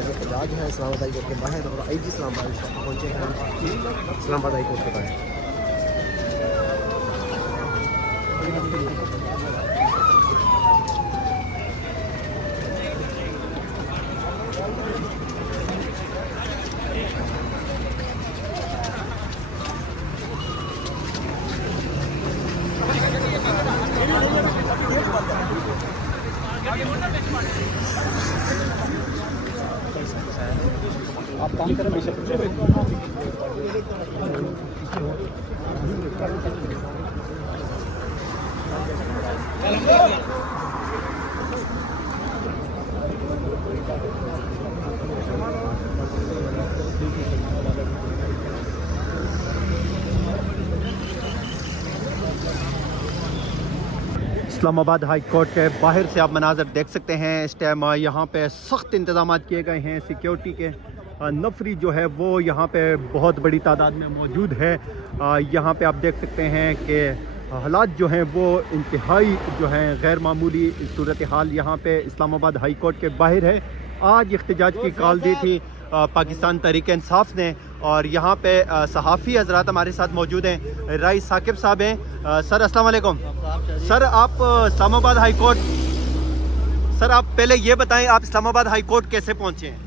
احتجاج ہے اسلام آباد ہائی کورٹ کے باہر اور آئی جی اسلام آباد پہنچے ہیں اسلام آباد ہائی کورٹ کے باہر. آپ کام کریں اسلام آباد ہائی کورٹ کے باہر سے آپ مناظر دیکھ سکتے ہیں. اس ٹائم یہاں پہ سخت انتظامات کیے گئے ہیں سیکیورٹی کے. نفری جو ہے وہ یہاں پہ بہت بڑی تعداد میں موجود ہے. یہاں پہ آپ دیکھ سکتے ہیں کہ حالات جو ہیں وہ انتہائی جو ہیں غیر معمولی صورتحال یہاں پہ اسلام آباد ہائی کورٹ کے باہر ہے. آج احتجاج کی کال دی تھی پاکستان تحریک انصاف نے اور یہاں پہ صحافی حضرات ہمارے ساتھ موجود ہیں. رائی ثاقب صاحب ہیں. سر السلام علیکم. سر آپ اسلام آباد ہائی کورٹ سر آپ پہلے یہ بتائیں آپ اسلام آباد ہائی کورٹ کیسے پہنچے ہیں؟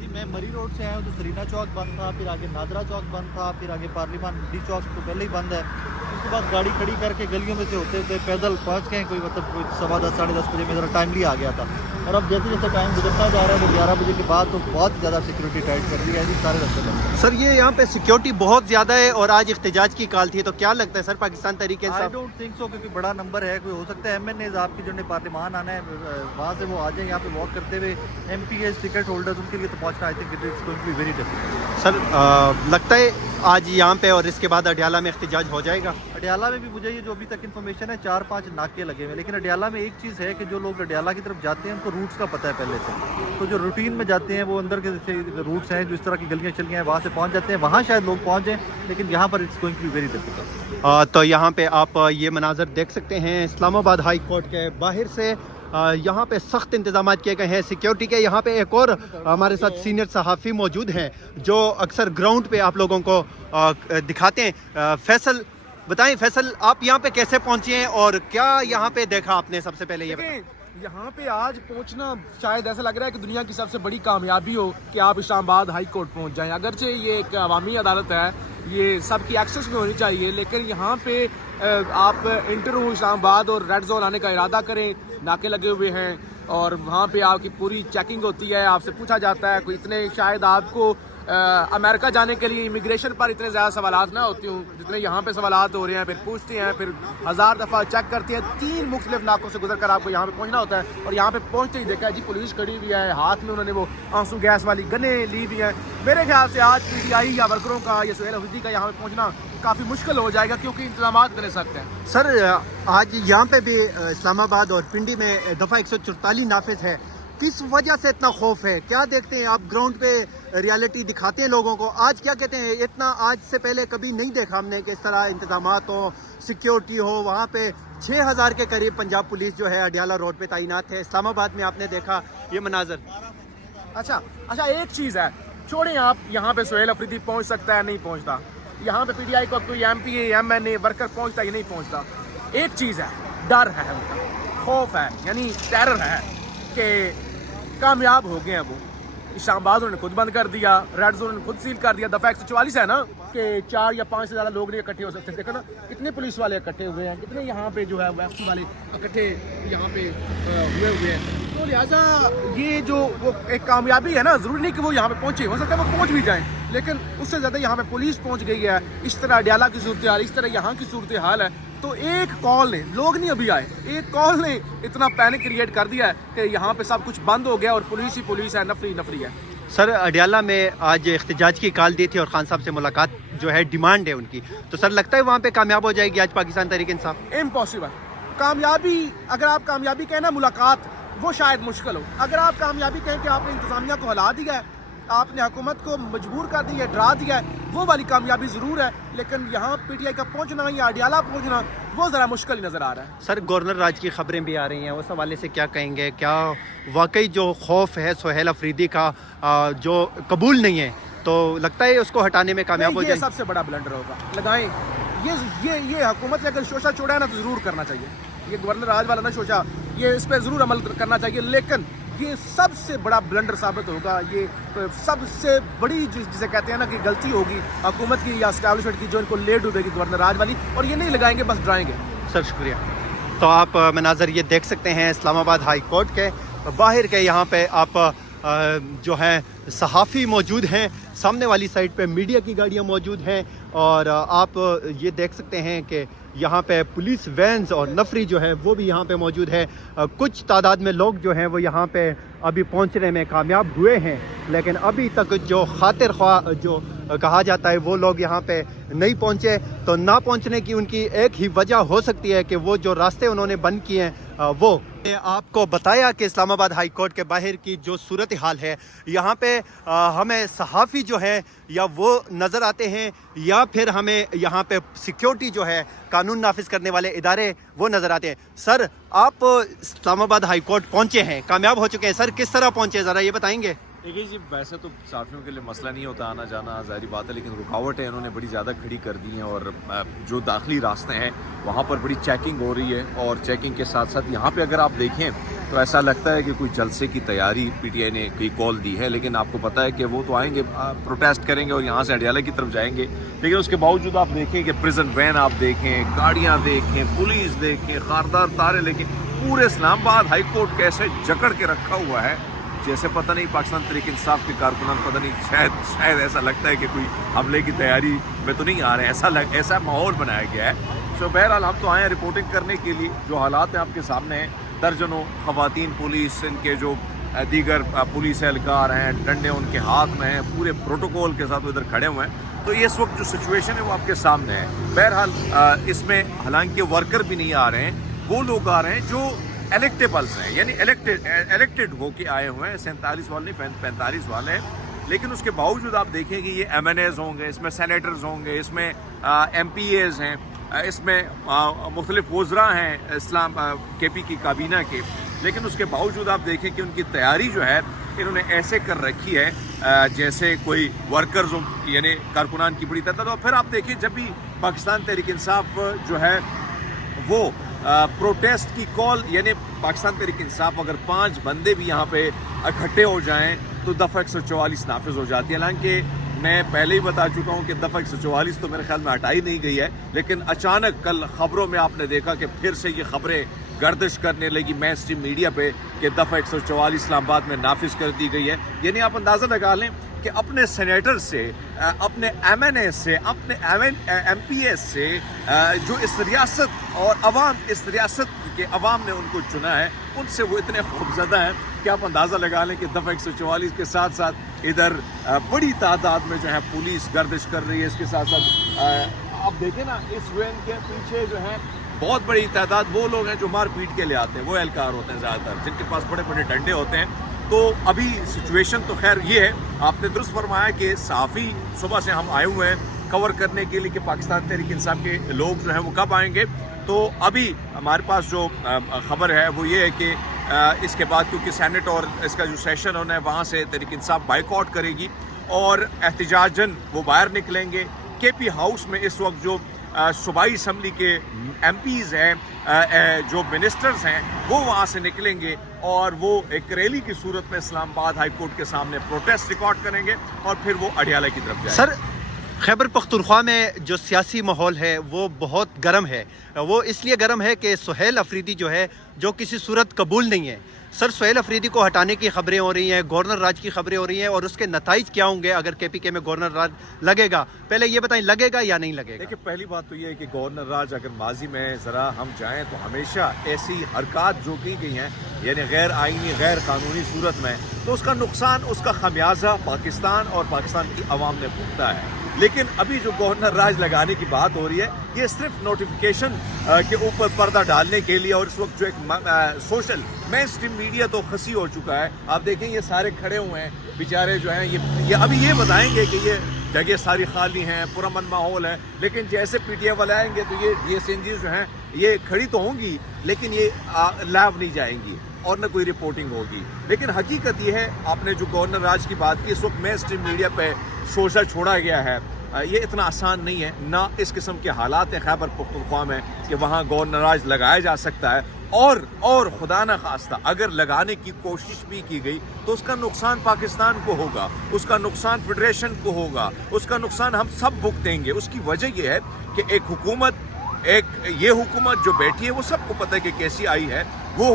جی میں مری روڈ سے آیا ہوں تو سرینا چوک بند تھا, پھر آگے نادرا چوک بند تھا, پھر آگے پارلیمان ڈی چوک تو پہلے ہی بند ہے. اس کے بعد گاڑی کھڑی کر کے گلیوں میں سے ہوتے ہوتے پیدل پہنچ گئے. کوئی مطلب 10:15 10:30 بجے میں ذرا ٹائملی آ گیا تھا. اور اب جیسے جیسے ٹائم گزرتا جا رہا ہے تو 11 بجے کے بعد تو بہت زیادہ سیکورٹی ٹائٹ کر دی ہے جی سارے راستے پر. سر یہ یہاں پہ سیکورٹی بہت زیادہ ہے اور آج احتجاج کی کال تھی تو کیا لگتا ہے سر Pakistan Tehreek Insaf? I don't think so کیونکہ بڑا نمبر ہے. کوئی ہو سکتا ہے ایم این ایز آپ کی جو نے پارلیمان آنا ہے وہاں سے وہ آ جائیں یہاں پہ واک کرتے ہوئے. M P as ticket holders ان کے لیے تو پہنچنا I think it is going to be very difficult. Sir لگتا ہے آج یہاں پہ اور اس کے بعد اڈیالہ میں احتجاج ہو جائے گا؟ اڈیالہ میں بھی مجھے یہ جو ابھی تک انفارمیشن ہے 4-5 ناکے لگے ہوئے. لیکن اڈیالہ میں ایک چیز ہے کہ جو لوگ اڈیالہ کی طرف جاتے ہیں ان کو روٹس کا پتہ ہے پہلے سے. تو جو روٹین میں جاتے ہیں وہ اندر کے روٹس ہیں جو اس طرح کی گلیاں چلیاں ہیں وہاں سے پہنچ جاتے ہیں. وہاں شاید لوگ پہنچ جائیں لیکن یہاں پر it's going to be very difficult. تو یہاں پہ آپ یہ مناظر دیکھ سکتے ہیں اسلام آباد ہائی کورٹ کے باہر سے. یہاں پہ سخت انتظامات کیے گئے ہیں سیکیورٹی کے. یہاں پہ ایک اور ہمارے ساتھ سینئر صحافی موجود ہیں جو اکثر گراؤنڈ پہ آپ لوگوں کو دکھاتے ہیں. فیصل بتائیں, فیصل آپ یہاں پہ کیسے پہنچے ہیں اور کیا یہاں پہ دیکھا آپ نے؟ سب سے پہلے یہ بتائیں. یہاں پہ آج پہنچنا شاید ایسا لگ رہا ہے کہ دنیا کی سب سے بڑی کامیابی ہو کہ آپ اسلام آباد ہائی کورٹ پہنچ جائیں. اگرچہ یہ ایک عوامی عدالت ہے, یہ سب کی ایکسس میں ہونی چاہیے, لیکن یہاں پہ آپ انٹر ہو اسلام آباد اور ریڈ زون آنے کا ارادہ کریں, ناکے لگے ہوئے ہیں اور وہاں پہ آپ کی پوری چیکنگ ہوتی ہے. آپ سے پوچھا جاتا ہے کوئی اتنے شاید آپ کو امریکہ جانے کے لیے امیگریشن پر اتنے زیادہ سوالات نہ ہوتی ہوں جتنے یہاں پہ سوالات ہو رہے ہیں. پھر پوچھتے ہیں, پھر 1000 دفعہ چیک کرتے ہیں. 3 مختلف ناکوں سے گزر کر آپ کو یہاں پہ پہنچنا ہوتا ہے. اور یہاں پہ پہنچتے ہی دیکھا ہے جی پولیس کھڑی ہوئی ہے, ہاتھ میں انہوں نے وہ آنسو گیس والی گنیں لی ہوئی ہیں. میرے خیال سے آج پی ٹی آئی یا ورکروں کا یا سہیل افریدی کا یہاں پہ پہنچنا کافی مشکل ہو جائے گا کیونکہ انتظامات اتنے سخت ہیں. سر آج یہاں پہ بھی اسلام آباد اور پنڈی میں دفعہ 144 نافذ ہے. کس وجہ سے اتنا خوف ہے؟ کیا دیکھتے ہیں آپ گراؤنڈ پہ ریالٹی دکھاتے ہیں لوگوں کو؟ آج کیا کہتے ہیں اتنا آج سے پہلے کبھی نہیں دیکھا ہم نے کہ اس طرح انتظامات ہو, سیکیورٹی ہو. وہاں پہ 6000 کے قریب پنجاب پولیس جو ہے اڈیالہ روڈ پہ تعینات ہے. اسلام آباد میں آپ نے دیکھا یہ مناظر. اچھا ایک چیز ہے, چھوڑیں آپ یہاں پہ سہیل افریدی پہنچ سکتا ہے نہیں پہنچتا, यहाँ पे PTI को कोई MPA MNA वर्कर पहुँचता ही नहीं पहुँचता। एक चीज़ है, डर है उनका, खौफ है, यानी टेरर है कि कामयाब हो गए हैं वो। इस्लामाबाद उन्होंने खुद बंद कर दिया, रेड जोन उन्होंने खुद सील कर दिया। दफ़ा 144 है ना कि 4 या 5 से ज़्यादा लोग नहीं इकट्ठे हो सकते। देखो ना कितने पुलिस वाले इकट्ठे हुए हैं, कितने यहाँ पे जो है वैक्सी वाले इकट्ठे यहाँ पे हुए हैं। तो लिहाजा ये जो वो एक कामयाबी है ना, ज़रूरी नहीं कि वो यहाँ पे पहुँचे, हो सकता है वो पहुँच भी जाएँ, लेकिन उससे ज़्यादा यहाँ पे पुलिस पहुँच गई है। इस तरह अडयाला की सूरत हाल, इस तरह यहाँ की सूरत हाल है, तो एक कॉल ने, लोग नहीं अभी आए, एक कॉल ने इतना पैनिक क्रिएट कर दिया है कि यहाँ पे सब कुछ बंद हो गया और पुलिस ही पुलिस है, नफरी नफरी है। सर अडयाला में आज एहतजाज की कॉल दी थी और खान साहब से मुलाकात जो है डिमांड है उनकी, तो सर लगता है वहाँ पे कामयाब हो जाएगी आज पाकिस्तान तहरीक इंसाफ? इम्पॉसिबल। कामयाबी, अगर आप कामयाबी कहें ना मुलाकात, वो शायद मुश्किल हो। अगर आप कामयाबी कहें कि आपने इंतज़ामिया को हिला दिया है, आपने हुकूमत को मजबूर कर दिया है, डरा दिया है, वो वाली कामयाबी ज़रूर है, लेकिन यहाँ PTI का पहुँचना या अडयाला पहुँचना वो ज़रा मुश्किल ही नज़र आ रहा है। सर गवर्नर राज की खबरें भी आ रही हैं, उस हवाले से क्या कहेंगे? क्या वाकई जो खौफ है सुहेल अफरीदी का जो कबूल नहीं है, तो लगता है उसको हटाने में कामयाब हो ये जाए? सबसे बड़ा ब्लंडर होगा। लगाएं ये हुकूमत ने अगर शोशा छोड़ा है ना तो ज़रूर करना चाहिए। ये गवर्नर राज वाला ना शोशा, ये इस पर ज़रूर अमल करना चाहिए, लेकिन ये सबसे बड़ा ब्लंडर साबित होगा। ये सबसे बड़ी जिसे कहते हैं ना कि गलती होगी हुकूमत की या एस्टैब्लिशमेंट की, जो इनको ले डूबेगी गवर्नर राज वाली, और ये नहीं लगाएंगे, बस डराएंगे। सर शुक्रिया। तो आप मनाजर ये देख सकते हैं इस्लामाबाद हाई कोर्ट के बाहर के, यहाँ पे आप जो है सहाफ़ी मौजूद हैं, सामने वाली साइड पे मीडिया की गाड़ियाँ मौजूद हैं, और आप ये देख सकते हैं कि यहाँ पे पुलिस वैन्स और नफरी जो है वो भी यहाँ पे मौजूद है। कुछ तादाद में लोग जो हैं वो यहाँ पे अभी पहुँचने में कामयाब हुए हैं, लेकिन अभी तक जो खातिर ख्वाह जो कहा जाता है वो लोग यहाँ पे नहीं पहुँचे। तो ना पहुँचने की उनकी एक ही वजह हो सकती है कि वो जो रास्ते उन्होंने बंद किए हैं वो आपको बताया कि इस्लामाबाद हाई कोर्ट के बाहर की जो सूरत हाल है, यहाँ पे हमें सहाफ़ी जो है या वो नज़र आते हैं, या फिर हमें यहाँ पे सिक्योरिटी जो है कानून नाफिज करने वाले इदारे वो नज़र आते हैं। सर आप इस्लामाबाद हाई कोर्ट पहुँचे हैं, कामयाब हो चुके हैं, सर किस तरह पहुँचे ज़रा ये बताएंगे? देखिए जी, वैसे तो साथियों के लिए मसला नहीं होता आना जाना, ज़ाहिर बात है, लेकिन रुकावटें इन्होंने बड़ी ज़्यादा खड़ी कर दी हैं, और जो दाखिली रास्ते हैं वहाँ पर बड़ी चेकिंग हो रही है, और चेकिंग के साथ साथ यहाँ पे अगर आप देखें तो ऐसा लगता है कि कोई जलसे की तैयारी PTI ने कोई कॉल दी है, लेकिन आपको पता है कि वो तो आएंगे, प्रोटेस्ट करेंगे और यहाँ से अडयाला की तरफ जाएंगे, लेकिन उसके बावजूद आप देखें कि प्रिजन वैन आप देखें, गाड़ियाँ देखें, पुलिस देखें, खारदार तारे लेके पूरे इस्लामाबाद हाई कोर्ट कैसे जकड़ के रखा हुआ है, जैसे पता नहीं पाकिस्तान तहरीक इंसाफ के कारकुनान, पता नहीं शायद ऐसा लगता है कि कोई हमले की तैयारी में तो नहीं आ रहे हैं, ऐसा माहौल बनाया गया है। तो बहरहाल हम तो आए हैं रिपोर्टिंग करने के लिए, जो हालात हैं आपके सामने हैं। दर्जनों ख़वातीन पुलिस, इनके जो दीगर पुलिस एहलकार हैं, डंडे उनके हाथ में हैं, पूरे प्रोटोकॉल के साथ वो इधर खड़े हुए हैं। तो ये इस वक्त जो सिचुएशन है वो आपके सामने है। बहरहाल इसमें हालांकि वर्कर भी नहीं आ रहे हैं, वो लोग आ रहे हैं जो इलेक्टेबल्स हैं, यानी इलेक्टेड होके आए हुए हैं। 47 वाले नहीं, 45 वाले हैं, लेकिन उसके बावजूद आप देखें कि ये MNAs होंगे, इसमें सेनेटर्स होंगे, इसमें MPAs हैं, इसमें मुख्तलिफ वज़रा हैं इस्लाम KP की काबीना के, लेकिन उसके बावजूद आप देखें कि उनकी तैयारी जो है इन्होंने ऐसे कर रखी है जैसे कोई वर्कर्स हो, यानी कारकुनान की बड़ी तादाद। और फिर आप देखिए जब भी पाकिस्तान तहरीक इंसाफ जो है वो प्रोटेस्ट की कॉल, यानी पाकिस्तान तहरीक इंसाफ अगर 5 बंदे भी यहाँ पे इकट्ठे हो जाएं तो दफ़ा 144 नाफिज हो जाती है। हालांकि मैं पहले ही बता चुका हूँ कि दफ़ा 144 तो मेरे ख्याल में हटाई नहीं गई है, लेकिन अचानक कल ख़बरों में आपने देखा कि फिर से ये ख़बरें गर्दिश करने लगी मेन स्ट्रीम मीडिया पे कि दफ़ा 144 इस्लामाबाद में नाफिज कर दी गई है। यानी आप अंदाज़ा लगा लें कि अपने सेनेटर से, अपने MNA से, अपने MPA से, जो इस रियासत और अवाम, इस रियासत के अवाम ने उनको चुना है, उनसे वो इतने खौफज़दा हैं कि आप अंदाज़ा लगा लें कि दफ़ा 144 के साथ साथ इधर बड़ी तादाद में जो है पुलिस गर्दिश कर रही है। इसके साथ साथ आप देखें ना, इस वैन के पीछे जो है बहुत बड़ी तादाद वो लोग हैं जो मार पीट के ले आते हैं, वो एहलकार होते हैं ज़्यादातर, जिनके पास बड़े बड़े डंडे होते हैं। तो अभी सिचुएशन तो खैर ये है, आपने दुरुस्त फरमाया कि साफ़ी सुबह से हम आए हुए हैं कवर करने के लिए कि पाकिस्तान तहरीक इंसाफ के लोग जो हैं वो कब आएंगे। तो अभी हमारे पास जो ख़बर है वो ये है कि इसके बाद क्योंकि सेनेट और इसका जो सेशन होना है वहाँ से तहरीक इंसाफ बाइकआउट करेगी और एहतिजाजन वो बाहर निकलेंगे। KP हाउस में इस वक्त जो सूबाई असम्बली के MPs हैं, जो मिनिस्टर्स हैं, वो वहाँ से निकलेंगे और वो एक रैली की सूरत में इस्लामाबाद हाई कोर्ट के सामने प्रोटेस्ट रिकॉर्ड करेंगे और फिर वो अडियाला की तरफ जाएंगे। सर, खैबर पख्तूनख्वा में जो सियासी माहौल है वो बहुत गर्म है। वो इसलिए गर्म है कि सुहेल अफरीदी जो है, जो किसी सूरत कबूल नहीं है। सर, सुहेल अफरीदी को हटाने की खबरें हो रही हैं, गवर्नर राज की खबरें हो रही हैं, और उसके नताइज क्या होंगे अगर KPK में गवर्नर राज लगेगा? पहले ये बताएं, लगेगा या नहीं लगेगा? देखिए, पहली बात तो ये है कि गवर्नर राज अगर माजी में ज़रा हम जाएं तो हमेशा ऐसी हरकत जो की गई हैं, यानी गैर आइनी गैर कानूनी सूरत में, तो उसका नुकसान, उसका खमियाजा पाकिस्तान और पाकिस्तान की आवाम ने भुगता है। लेकिन अभी जो गवर्नर राज लगाने की बात हो रही है, ये सिर्फ नोटिफिकेशन के ऊपर पर्दा डालने के लिए, और इस वक्त जो एक सोशल मेन स्ट्रीम मीडिया तो खसी हो चुका है। आप देखें ये सारे खड़े हुए हैं बेचारे जो हैं, ये अभी ये बताएंगे कि ये जगह सारी खाली हैं, पुरअमन माहौल है, लेकिन जैसे PTI वाले आएंगे तो ये CNG जो हैं ये खड़ी तो होंगी, लेकिन ये लाइव नहीं जाएंगी और न कोई रिपोर्टिंग होगी। लेकिन हकीकत ये है, आपने जो गवर्नर राज की बात की, इस वक्त मेन स्ट्रीम मीडिया पे सोशल छोड़ा गया है, ये इतना आसान नहीं है। ना इस किस्म के हालात हैं खैबर पख्तूनख्वा में कि वहाँ गवर्नर राज लगाया जा सकता है, और खुदा न खास्ता अगर लगाने की कोशिश भी की गई तो उसका नुकसान पाकिस्तान को होगा, उसका नुकसान फेडरेशन को होगा, उसका नुकसान हम सब भुगतेंगे। उसकी वजह यह है कि ये हुकूमत जो बैठी है, वो सबको पता है कि कैसी आई है। वो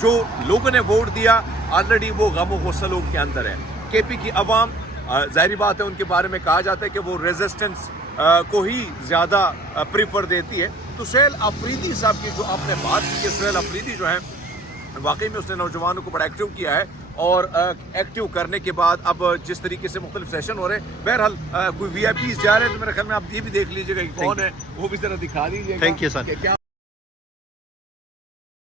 जो लोगों ने वोट दिया, ऑलरेडी वो गम और गुस्सा के अंदर है। KP की अवाम, जाहिर बात है, उनके बारे में कहा जाता है कि वो रेजिस्टेंस को ही ज़्यादा प्रीफर देती है। तो सुहेल अफरीदी साहब की जो आपने बात की, कि सुहेल अफरीदी जो है वाकई में उसने नौजवानों को बड़ा एक्टिव किया है, और एक्टिव करने के बाद अब जिस तरीके से मुख्तलिफ सेशन हो रहे हैं, बहरहाल कोई VIPs जा रहे हैं, तो मेरे ख्याल में आप ये भी देख लीजिएगा कि कौन है, वो भी ज़रा दिखा दीजिएगा। Thank you sir.